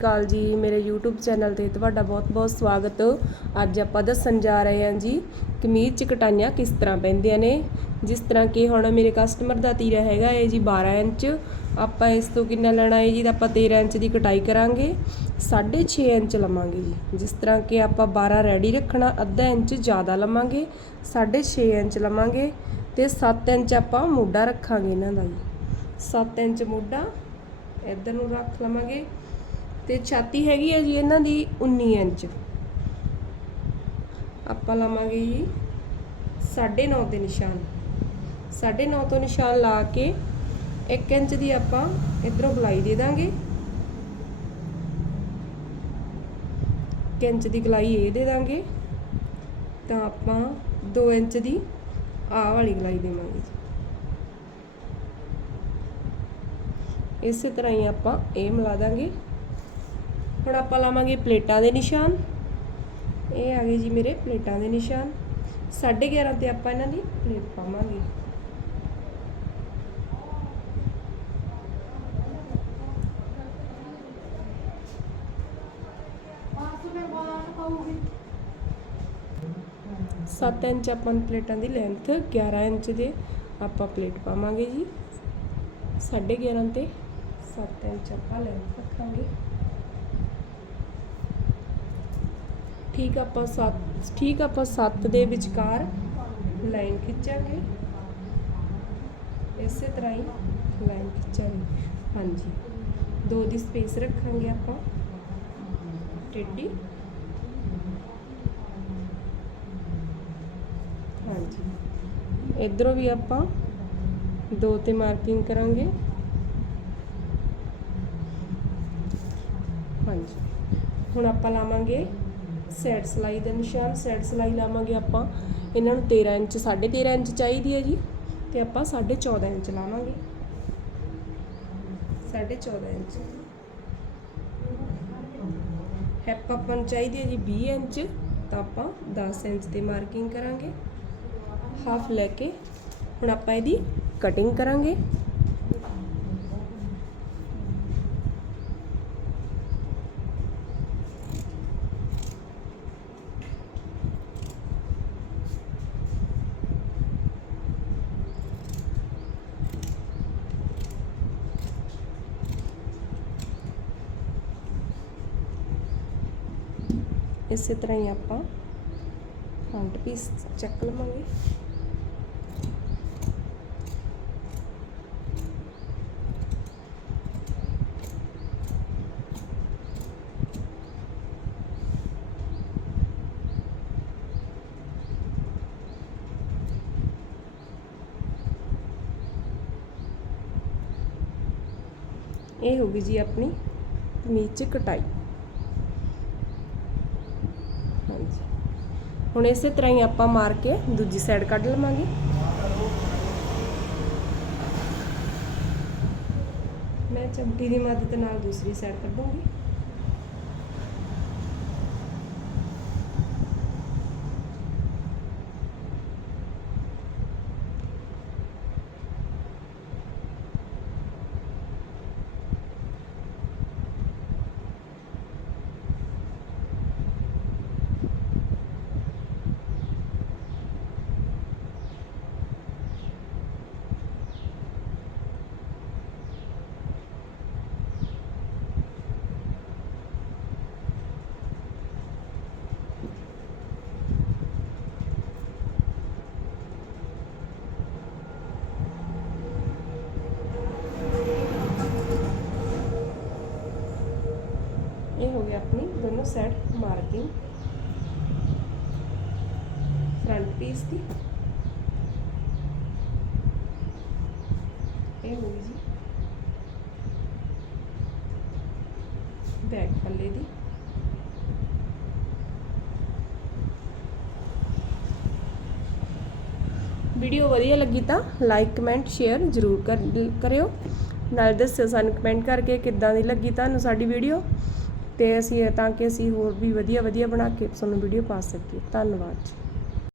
ਕਾਲ ਜੀ, ਮੇਰੇ YouTube channel ਤੇ ਤੁਹਾਡਾ ਬਹੁਤ-ਬਹੁਤ ਸਵਾਗਤ। ਅੱਜ ਆਪਾਂ ਦੱਸਣ ਜਾ ਰਹੇ ਹਾਂ ਜੀ, ਕਮੀਜ਼ ਚ ਕਟਾਈਆਂ ਕਿਸ ਤਰ੍ਹਾਂ ਪੈਂਦੀਆਂ ਨੇ। ਜਿਸ ਤਰ੍ਹਾਂ ਕਿ ਹੁਣ ਮੇਰੇ ਕਸਟਮਰ ਦਾ ਤੀਰਾ ਹੈਗਾ ਹੈ ਜੀ 12 ਇੰਚ। ਆਪਾਂ ਇਸ ਤੋਂ ਕਿੰਨਾ ਲੈਣਾ ਹੈ ਜੀ, ਤਾਂ ਆਪਾਂ 13 ਇੰਚ ਦੀ ਕਟਾਈ ਕਰਾਂਗੇ। 6.5 ਇੰਚ ਲਵਾਂਗੇ ਜੀ। ਜਿਸ ਤਰ੍ਹਾਂ ਕਿ ਆਪਾਂ 12 ਰੈਡੀ ਰੱਖਣਾ, ਅੱਧਾ ਇੰਚ ਜ਼ਿਆਦਾ ਲਵਾਂਗੇ 6.5 ਇੰਚ ਲਵਾਂਗੇ ਤੇ 7 ਇੰਚ ਆਪਾਂ ਮੋਢਾ ਰੱਖਾਂਗੇ ਇਹਨਾਂ ਦਾ ਜੀ। 7 ਇੰਚ ਮੋਢਾ ਇੱਧਰ ਨੂੰ ਰੱਖ ਲਵਾਂਗੇ। ਤੇ ਛਾਤੀ ਹੈਗੀ ਹੈ ਜੀ ਇਹਨਾਂ ਦੀ 19 ਇੰਚ। ਆਪਾਂ ਲਾਵਾਂਗੇ ਜੀ 9.5 ਦੇ ਨਿਸ਼ਾਨ। 9.5 ਤੋਂ ਨਿਸ਼ਾਨ ਲਾ ਕੇ 1 ਇੰਚ ਦੀ ਆਪਾਂ ਇਧਰੋਂ ਗਲਾਈ ਦੇ ਦਾਂਗੇ। 1 ਇੰਚ ਦੀ ਗਲਾਈ ਇਹ ਦੇ ਦਾਂਗੇ। ਤਾਂ ਆਪਾਂ 2 ਇੰਚ ਦੀ ਆਹ ਵਾਲੀ ਗਲਾਈ ਦੇਵਾਂਗੇ ਜੀ। ਇਸੇ ਤਰ੍ਹਾਂ ਹੀ ਆਪਾਂ ਇਹ ਮਿਲਾ ਦਾਂਗੇ। ਹੁਣ ਆਪਾਂ ਲਾਵਾਂਗੇ ਪਲੇਟਾਂ ਦੇ ਨਿਸ਼ਾਨ। ਇਹ ਆ ਗਏ ਜੀ ਮੇਰੇ ਪਲੇਟਾਂ ਦੇ ਨਿਸ਼ਾਨ। 11.5 ਤੇ ਆਪਾਂ ਇਹਨਾਂ ਦੀ ਪਲੇਟ ਪਾਵਾਂਗੇ। ਸੱਤ ਇੰਚ ਆਪਾਂ ਪਲੇਟਾਂ ਦੀ ਲੈਂਥ 11 ਇੰਚ ਦੇ ਆਪਾਂ ਪਲੇਟ ਪਾਵਾਂਗੇ ਜੀ। 11.5 ਤੇ 7 ਇੰਚ ਆਪਾਂ ਲੈਂਥ ਰੱਖਾਂਗੇ। ਠੀਕ ਆਪਾਂ 7 ਠੀਕ ਆਪਾਂ 7 ਦੇ ਵਿਚਕਾਰ ਲਾਈਨ ਖਿੱਚਾਂਗੇ। ਇਸੇ ਤਰ੍ਹਾਂ ਹੀ ਲਾਈਨ ਖਿੱਚਾਂਗੇ। ਹਾਂਜੀ। ਦੋ ਦੀ ਸਪੇਸ ਰੱਖਾਂਗੇ ਆਪਾਂ। ਟੇਢੀ। ਹਾਂਜੀ। ਇਧਰੋਂ ਵੀ ਆਪਾਂ ਦੋ ਤੇ ਮਾਰਕਿੰਗ ਕਰਾਂਗੇ। ਹਾਂਜੀ। ਹੁਣ ਆਪਾਂ ਲਾਵਾਂਗੇ ਸੈਟ ਸਲਾਈ ਦੇ ਨਿਸ਼ਾਨ ਸਾਈਡ ਸਲਾਈ ਲਾਵਾਂਗੇ ਆਪਾਂ। ਇਹਨਾਂ ਨੂੰ 13 ਇੰਚ 13.5 ਇੰਚ ਚਾਹੀਦੀ ਹੈ ਜੀ। ਤੇ ਆਪਾਂ 14.5 ਇੰਚ ਲਾਵਾਂਗੇ। 14.5 ਇੰਚ। ਹੈਪ ਆਪਾਂ ਨੂੰ ਚਾਹੀਦੀ ਹੈ ਜੀ 20 ਇੰਚ। ਤਾਂ ਆਪਾਂ 10 ਇੰਚ ਤੇ ਮਾਰਕਿੰਗ ਕਰਾਂਗੇ। ਹਾਫ ਲੈ ਕੇ ਹੁਣ ਆਪਾਂ ਇਹਦੀ ਕਟਿੰਗ ਕਰਾਂਗੇ। ਇਸੇ ਤਰ੍ਹਾਂ ਹੀ ਆਪਾਂ ਫਰੰਟ ਪੀਸ ਚੱਕ ਲਵਾਂਗੇ। ਇਹ ਹੋ ਗਈ ਜੀ ਆਪਣੀ ਕਮੀਜ਼ 'ਚ ਕਟਾਈ ਹਾਂਜੀ ਹੁਣ ਇਸੇ ਤਰ੍ਹਾਂ ਹੀ ਆਪਾਂ ਮਾਰ ਕੇ ਦੂਜੀ ਸਾਈਡ ਕੱਢ ਲਵਾਂਗੇ। ਮੈਂ ਚਮਟੀ ਦੀ ਮਦਦ ਨਾਲ ਦੂਸਰੀ ਸਾਈਡ ਕੱਢੂੰਗੀ। ਇਹ ਹੋ ਗਿਆ ਆਪਣੀ ਦੋਨੋਂ ਸਾਈਡ ਮਾਰਕਿੰਗ। ਫਰੰਟ ਪੀਸ ਦੀ। ਇਹ ਹੋ ਗਈ ਜੀ। ਬੈਕ ਪੱਲੇ ਵੀਡੀਓ ਵਧੀਆ ਲੱਗੀ ਤਾਂ ਲਾਈਕ ਕਮੈਂਟ ਸ਼ੇਅਰ ਜ਼ਰੂਰ ਕਰ ਕਰਿਓ। ਨਾਲ ਦੱਸਿਓ ਸਾਨੂੰ ਕਮੈਂਟ ਕਰਕੇ ਕਿੱਦਾਂ ਦੀ ਲੱਗੀ ਤੁਹਾਨੂੰ ਸਾਡੀ ਵੀਡੀਓ ਤੇ ਅਸੀਂ ਤਾਂ ਕਿ ਅਸੀਂ ਹੋਰ ਵੀ ਵਧੀਆ ਵਧੀਆ ਬਣਾ ਕੇ ਤੁਹਾਨੂੰ ਵੀਡੀਓ ਪਾ ਸਕੀਏ। ਧੰਨਵਾਦ ਜੀ।